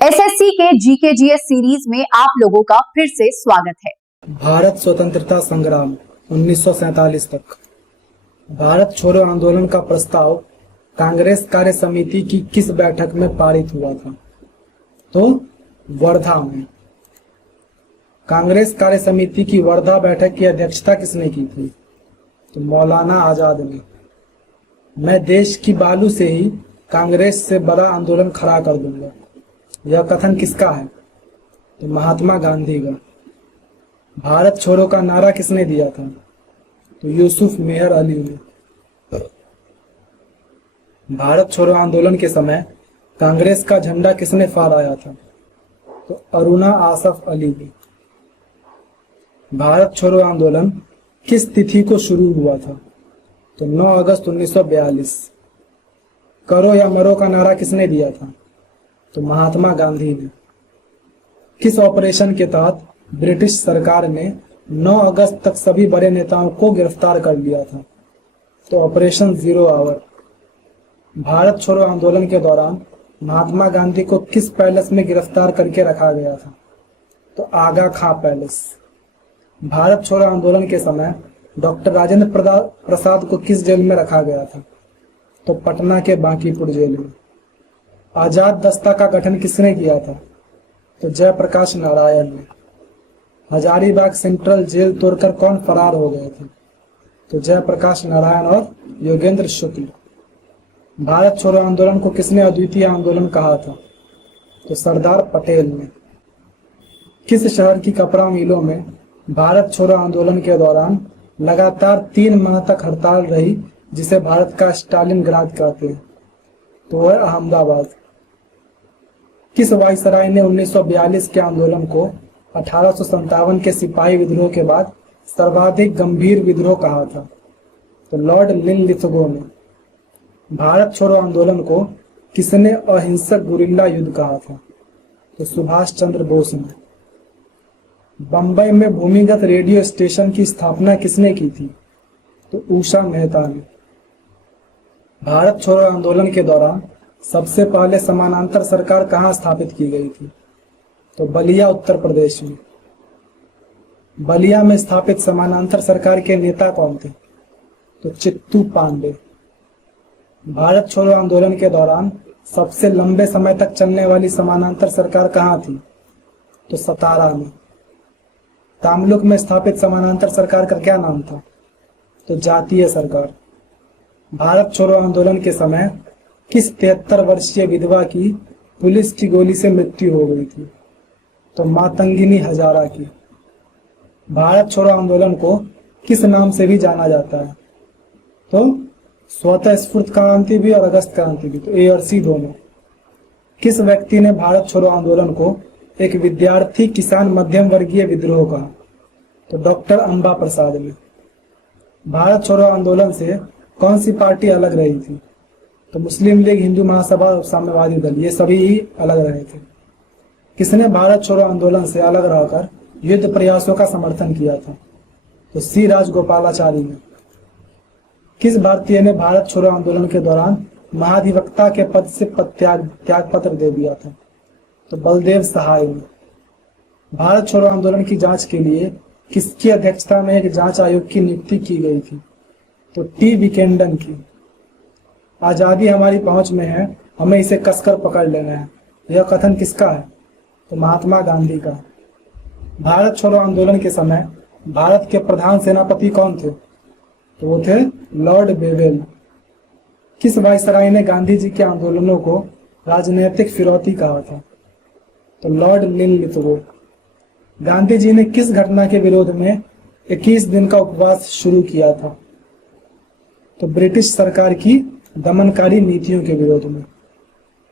SSC के जीके/जीएस series में आप लोगों का फिर से स्वागत है। भारत स्वतंत्रता संग्राम 1947 तक। भारत छोड़ो आंदोलन का प्रस्ताव कांग्रेस कार्य समिति की किस बैठक में पारित हुआ था? तो वर्धा में। कांग्रेस कार्य समिति की वर्धा बैठक की अध्यक्षता किसने की थी? तो मौलाना आजाद ने। मैं देश की बालू से ही कांग्रेस से बड़ा आंदोलन खड़ा कर दूंगा, यह कथन किसका है? तो महात्मा गांधी का। भारत छोड़ो का नारा किसने दिया था? तो यूसुफ मेहर अली ने। भारत छोड़ो आंदोलन के समय कांग्रेस का झंडा किसने फहराया था? तो अरुणा आसफ अली ने। भारत छोड़ो आंदोलन किस तिथि को शुरू हुआ था? तो 9 अगस्त 1942। करो या मरो का नारा किसने दिया था? तो महात्मा गांधी ने। किस ऑपरेशन के तहत ब्रिटिश सरकार ने 9 अगस्त तक सभी बड़े नेताओं को गिरफ्तार कर लिया था? तो ऑपरेशन जीरो आवर। भारत छोड़ो आंदोलन के दौरान महात्मा गांधी को किस पैलेस में गिरफ्तार करके रखा गया था? तो आगा खां पैलेस। भारत छोड़ो आंदोलन के समय डॉक्टर राजेंद्र प्रसाद को किस जेल में रखा गया था? तो पटना के बांकीपुर जेल में। आजाद दस्ता का गठन किसने किया था? तो जयप्रकाश नारायण ने। हजारीबाग सेंट्रल जेल तोड़कर कौन फरार हो गए थे? तो जयप्रकाश नारायण और योगेंद्र शुक्ल। भारत छोड़ो आंदोलन को किसने अद्वितीय आंदोलन कहा था? तो सरदार पटेल ने। किस शहर की कपड़ा मिलों में भारत छोड़ो आंदोलन के दौरान लगातार 3 माह तक हड़ताल रही, जिसे भारत का स्टालिनग्राद कहते हैं? तो वह अहमदाबाद। किस वायसराय ने 1942 के आंदोलन को 1857 के सिपाही विद्रोह के बाद सर्वाधिक गंभीर विद्रोह कहा था? तो लॉर्ड लिनलिथगो ने। भारत छोड़ो आंदोलन को किसने अहिंसक गुरिल्ला युद्ध कहा था? तो सुभाष चंद्र बोस ने। बंबई में भूमिगत रेडियो स्टेशन की स्थापना किसने की थी? तो उषा मेहता ने। भारत छोड़ो आंदोलन के दौरान सबसे पहले समानांतर सरकार कहां स्थापित की गई थी? तो बलिया उत्तर प्रदेश में। बलिया में स्थापित समानांतर सरकार के नेता कौन थे? तो चित्तू पांडे। भारत छोड़ो आंदोलन के दौरान सबसे लंबे समय तक चलने वाली समानांतर सरकार कहां थी? तो सतारा में। तामलुक में स्थापित समानांतर सरकार का क्या नाम था? तो जातीय सरकार। भारत छोड़ो आंदोलन के समय किस 73 वर्षीय विधवा की पुलिस की गोली से मृत्यु हो गई थी? तो मातंगिनी हजारा की। भारत छोड़ो आंदोलन को किस नाम से भी जाना जाता है? तो स्वतः स्फूर्त क्रांति भी और अगस्त क्रांति भी। तो ए और सी दोनों। किस व्यक्ति ने भारत छोड़ो आंदोलन को एक विद्यार्थी किसान मध्यम वर्गीय विद्रोह कहा? तो डॉक्टर अंबा प्रसाद ने। भारत छोड़ो आंदोलन से कौन सी पार्टी अलग रही थी? तो मुस्लिम लीग, हिंदू महासभा और साम्यवादी दल, ये सभी ही अलग रहे थे। किसने भारत छोड़ो आंदोलन से अलग रहकर युद्ध प्रयासों का समर्थन किया था? तो सी राजगोपालाचारी ने। किस भारतीय ने भारत छोड़ो आंदोलन के दौरान महाधिवक्ता के पद से त्याग पत्र दे दिया था? तो बलदेव सहाय ने। भारत छोड़ो आंदोलन की जांच के लिए किसकी अध्यक्षता में एक जांच आयोग की नियुक्ति की गई थी? तो टी विकेंडन की। आजादी हमारी पहुंच में है, हमें इसे कसकर पकड़ लेना है, यह कथन किसका है? तो महात्मा गांधी का। भारत छोड़ो आंदोलन के समय भारत के प्रधान सेनापति कौन थे? तो वो थे लॉर्ड बेवेल। किस वायसराय ने गांधी जी के आंदोलनों को राजनीतिक फिरौती कहा था? तो लॉर्ड लिनलिथगो। गांधी जी ने किस घटना के विरोध में 21 दिन का उपवास शुरू किया था? तो ब्रिटिश सरकार की दमनकारी नीतियों के विरोध में।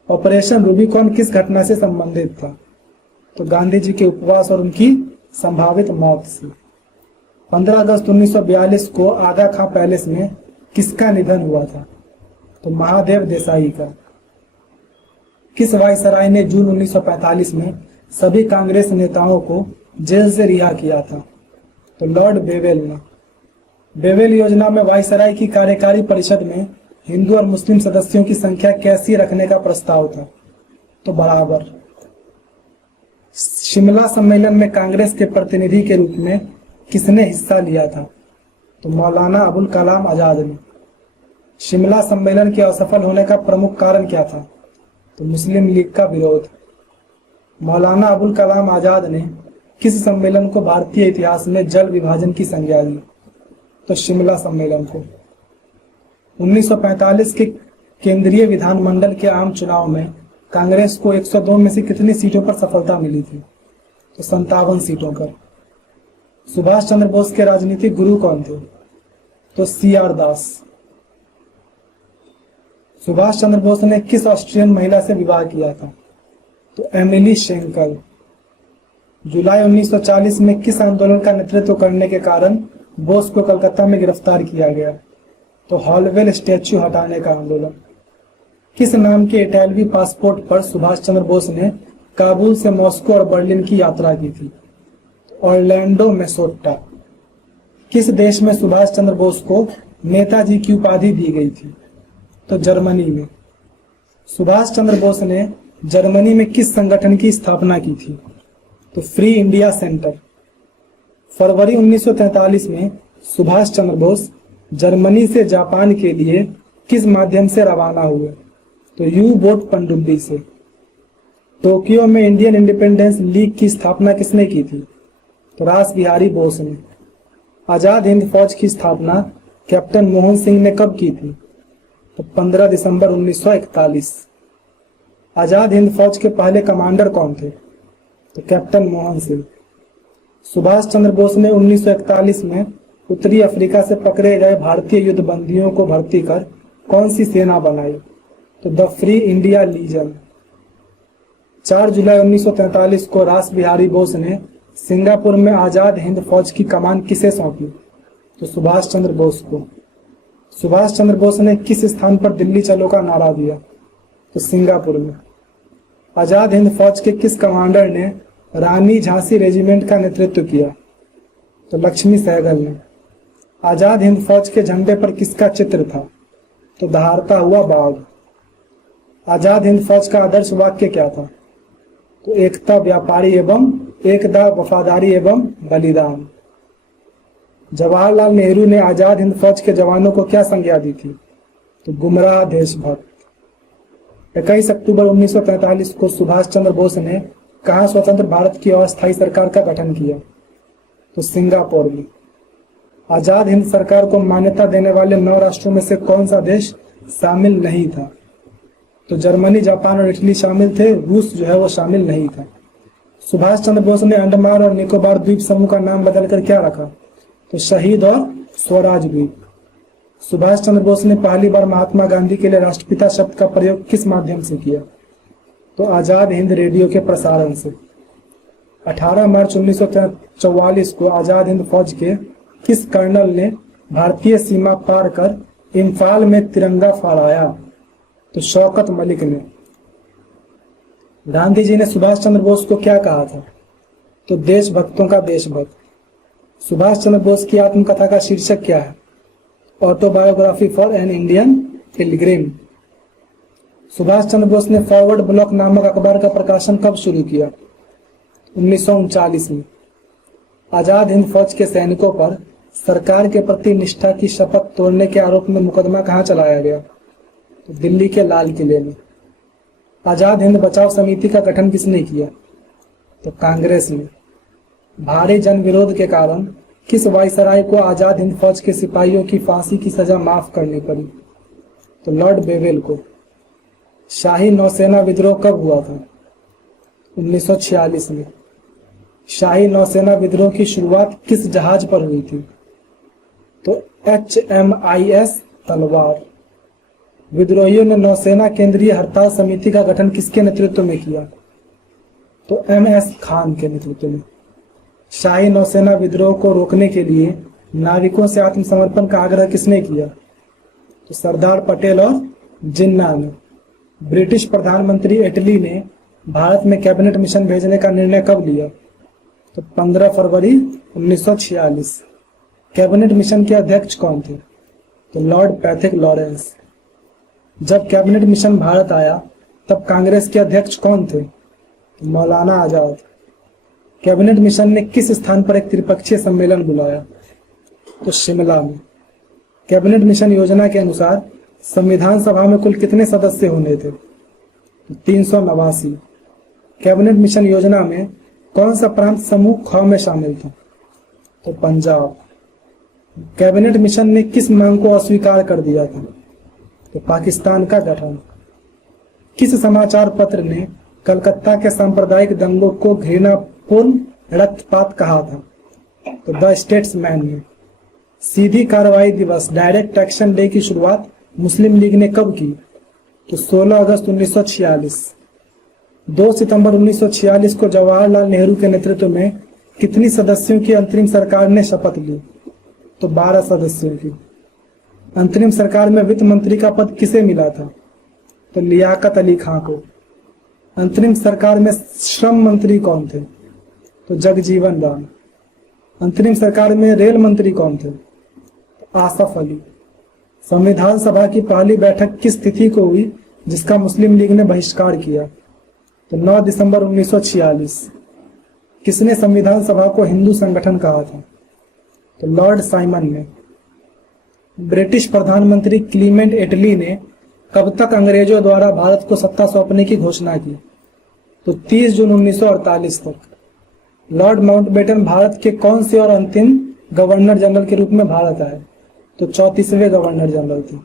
ऑपरेशन रूबिकॉन किस घटना से संबंधित था? तो गांधी जी के उपवास और उनकी संभावित मौत से। 15 अगस्त 1942 को आगा खां पैलेस में किसका निधन हुआ था? तो महादेव देसाई का। किस वायसराय ने जून 1945 में सभी कांग्रेस नेताओं को जेल से रिहा किया था? तो लॉर्ड बेवेल ने। बेवेल योजना में वायसराय की कार्यकारी परिषद में हिंदू और मुस्लिम सदस्यों की संख्या कैसी रखने का प्रस्ताव था? तो बराबर। शिमला सम्मेलन में कांग्रेस के प्रतिनिधि के रूप में किसने हिस्सा लिया था? तो मौलाना अबुल कलाम आजाद ने। शिमला सम्मेलन के असफल होने का प्रमुख कारण क्या था? तो मुस्लिम लीग का विरोध। मौलाना अबुल कलाम आजाद ने किस सम्मेलन को भारतीय इतिहास में जल विभाजन की संज्ञा दी? तो शिमला सम्मेलन को। 1945 के केंद्रीय विधानमंडल के आम चुनाव में कांग्रेस को 102 में से कितनी सीटों पर सफलता मिली थी? तो 57 सीटों पर। सुभाष चंद्र बोस के राजनीतिक गुरु कौन थे? तो CR दास। सुभाष चंद्र बोस ने किस ऑस्ट्रियन महिला से विवाह किया था? तो एमिली शेंकल। जुलाई 1940 में किस आंदोलन का नेतृत्व करने के कारण बोस को कलकत्ता में गिरफ्तार किया गया? तो हॉलवेल स्टैच्यू हटाने का आंदोलन। किस नाम के इटालवी पासपोर्ट पर सुभाष चंद्र बोस ने काबुल से मॉस्को और बर्लिन की यात्रा की थी? ऑरलैंडो मेसोट्टा। किस देश में सुभाष चंद्र बोस को नेताजी की उपाधि दी गई थी? तो जर्मनी में। सुभाष चंद्र बोस ने जर्मनी में किस संगठन की स्थापना की थी? तो फ्री इंडिया सेंटर। फरवरी 1943 में सुभाष चंद्र बोस जर्मनी से जापान के लिए किस माध्यम से रवाना हुए? तो यू बोट पनडुब्बी से। टोक्यो में इंडियन इंडिपेंडेंस लीग की स्थापना किसने की थी? तो रास बिहारी बोस ने। आजाद हिंद फौज की स्थापना कैप्टन मोहन सिंह ने कब की थी? तो 15 दिसंबर 1941। आजाद हिंद फौज के पहले कमांडर कौन थे? तो कैप्टन मोहन सिंह। सुभाष चंद्र बोस ने 1941 में उत्तरी अफ्रीका से पकड़े गए भारतीय युद्ध बंदियों को भर्ती कर कौन सी सेना बनाई? तो द फ्री इंडिया लीजन। 4 जुलाई 1943 को रास बिहारी बोस ने सिंगापुर में आजाद हिंद फौज की कमान किसे सौंपी? तो सुभाष चंद्र बोस को। सुभाष चंद्र बोस ने किस स्थान पर दिल्ली चलो का नारा दिया? तो सिंगापुर में। आजाद हिंद फौज के किस कमांडर ने रानी झांसी रेजिमेंट का नेतृत्व किया? तो लक्ष्मी सहगल ने। आजाद हिंद फौज के झंडे पर किसका चित्र था? तो दहाड़ता हुआ बाघ। आजाद हिंद फौज का आदर्श वाक्य क्या था? तो एकता व्यापारी एवं एकता वफादारी एवं बलिदान। जवाहरलाल नेहरू ने आजाद हिंद फौज के जवानों को क्या संज्ञा दी थी? तो गुमराह देशभक्त। 21 अक्टूबर 1943 को सुभाष चंद्र बोस ने कहाँ स्वतंत्र भारत की अस्थायी सरकार का गठन किया? तो सिंगापुर में। आजाद हिंद सरकार को मान्यता देने वाले 9 राष्ट्रों में से कौन सा देश शामिल नहीं था? तो जर्मनी, जापान और इटली शामिल थे, रूस जो है वो शामिल नहीं था। सुभाष चंद्र बोस ने अंडमान और निकोबार द्वीप समूह का नाम बदलकर क्या रखा? तो शहीद और स्वराज द्वीप। सुभाष चंद्र बोस ने पहली बार महात्मा गांधी के लिए राष्ट्रपिता शब्द का प्रयोग किस माध्यम से किया? तो आजाद हिंद रेडियो के प्रसारण से। 18 मार्च 1944 को आजाद हिंद फौज के किस कर्नल ने भारतीय सीमा पार कर इम्फाल में तिरंगा फहराया? तो शौकत मलिक ने। गांधी जी ने सुभाष चंद्र बोस को क्या कहा था? तो देशभक्तों का देशभक्त। सुभाष चंद्र बोस की आत्मकथा का शीर्षक क्या है? Autobiography for an Indian pilgrim. Subhash Chandra Bose ने फॉरवर्ड ब्लॉक नामक अखबार का प्रकाशन कब शुरू किया? 1939 में। आजाद हिंद फौज के सैनिकों पर सरकार के प्रति निष्ठा की शपथ तोड़ने के आरोप में मुकदमा कहाँ चलाया गया? तो दिल्ली के लाल किले में। आजाद हिंद बचाव समिति का गठन किसने किया? तो कांग्रेस ने। भारी जन विरोध के कारण किस वायसराय को आजाद हिंद फौज के सिपाहियों की फांसी की सजा माफ करनी पड़ी? तो लॉर्ड बेवेल को। शाही नौसेना विद्रोह कब हुआ था? 1946 में। शाही नौसेना विद्रोह की शुरुआत किस जहाज पर हुई थी? तो HMIS तलवार। विद्रोहियों ने नौसेना केंद्रीय हड़ताल समिति का गठन किसके नेतृत्व में किया? तो MS खान के नेतृत्व में। शाही नौसेना विद्रोह को रोकने के लिए नाविकों से आत्मसमर्पण का आग्रह किसने किया? तो सरदार पटेल और जिन्ना ने। ब्रिटिश प्रधानमंत्री एटली ने भारत में कैबिनेट मिशन भेजने का निर्णय कब लिया? तो 15 फरवरी 1946। कैबिनेट मिशन के अध्यक्ष कौन थे? तो लॉर्ड पैथिक लॉरेंस। जब कैबिनेट मिशन भारत आया तब कांग्रेस के अध्यक्ष कौन थे? तो मौलाना आजाद। कैबिनेट मिशन ने किस स्थान पर एक त्रिपक्षीय सम्मेलन बुलाया? तो शिमला में। कैबिनेट मिशन योजना के अनुसार संविधान सभा में कुल कितने सदस्य होने थे? तो 389। कैबिनेट मिशन योजना में कौन सा प्रांत समूह ख में शामिल था? तो पंजाब। कैबिनेट मिशन ने किस मांग को अस्वीकार कर दिया था? तो पाकिस्तान का गठन। किस समाचार पत्र ने कलकत्ता के सांप्रदायिक दंगों को घृणापूर्ण रक्तपात कहा था? तो द स्टेट्समैन ने। सीधी कार्रवाई दिवस डायरेक्ट एक्शन डे की शुरुआत मुस्लिम लीग ने कब की? तो 16 अगस्त 1946। 2 सितंबर 1946 को जवाहरलाल नेहरू के नेतृत्व में कितनी सदस्यों की अंतरिम सरकार ने शपथ ली? तो 12 सदस्यों की। अंतरिम सरकार में वित्त मंत्री का पद किसे मिला था? तो लियाकत अली खां को। अंतरिम सरकार में श्रम मंत्री कौन थे? तो जगजीवन राम। अंतरिम सरकार में रेल मंत्री कौन थे? तो आसफ अली। संविधान सभा की पहली बैठक किस तिथि को हुई जिसका मुस्लिम लीग ने बहिष्कार किया? तो 9 दिसंबर 1946। किसने संविधान सभा को हिंदू संगठन कहा था? तो लॉर्ड साइमन ने। ब्रिटिश प्रधानमंत्री क्लीमेंट एटली ने कब तक अंग्रेजों द्वारा भारत को सत्ता सौंपने की घोषणा की? तो 30 जून 1948 तक। लॉर्ड माउंटबेटन भारत के कौन से और अंतिम गवर्नर जनरल के रूप में भारत आए? तो 34वें गवर्नर जनरल थे।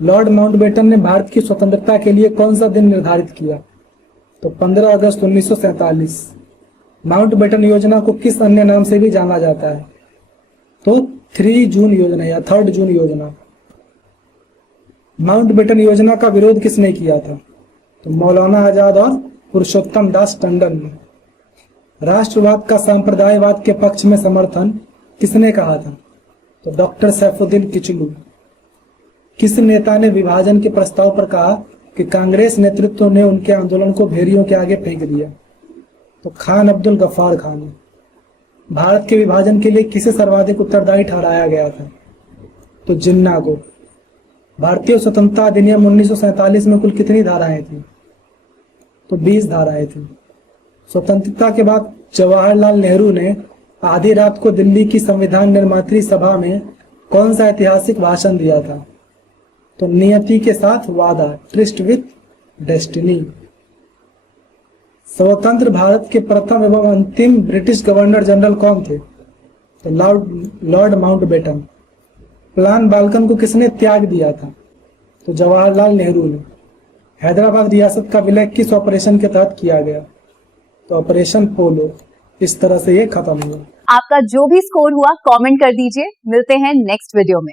लॉर्ड माउंटबेटन ने भारत की स्वतंत्रता के लिए कौन सा दिन निर्धारित किया? तो 15 अगस्त 1947। माउंटबेटन योजना को किस अन्य नाम से भी जाना जाता है? तो 3 जून योजना या 3 जून योजना। माउंटबेटन योजना का विरोध किसने किया था? तो मौलाना आजाद और पुरुषोत्तम दास टंडन ने। राष्ट्रवाद का सांप्रदायवाद के पक्ष में समर्थन किसने कहा था? तो डॉक्टर सैफुद्दीन किचलू। किस नेता ने विभाजन के प्रस्ताव पर कहा कि कांग्रेस नेतृत्व ने उनके आंदोलन को भेड़ियों के आगे फेंक दिया? तो खान अब्दुल गफ्फार खान ने। भारत के विभाजन के लिए किसे सर्वाधिक उत्तरदायी ठहराया गया था? तो जिन्ना को। भारतीय स्वतंत्रता अधिनियम 1947 में कुल कितनी धाराएं थी? तो 20 धाराएं थी। स्वतंत्रता के बाद जवाहरलाल नेहरू ने आधी रात को दिल्ली की संविधान निर्मात्री सभा में कौन सा ऐतिहासिक भाषण दिया था? तो नियति के साथ वादा, ट्रिस्ट विथ डेस्टिनी। स्वतंत्र भारत के प्रथम एवं अंतिम ब्रिटिश गवर्नर जनरल कौन थे? तो लॉर्ड माउंटबेटन। प्लान बाल्कन को किसने त्याग दिया था? तो जवाहरलाल नेहरू ने। हैदराबाद रियासत का विलय किस ऑपरेशन के तहत किया गया? तो ऑपरेशन पोलो। इस तरह से ये खत्म हुआ। आपका जो भी स्कोर हुआ कमेंट कर दीजिए। मिलते हैं नेक्स्ट वीडियो में।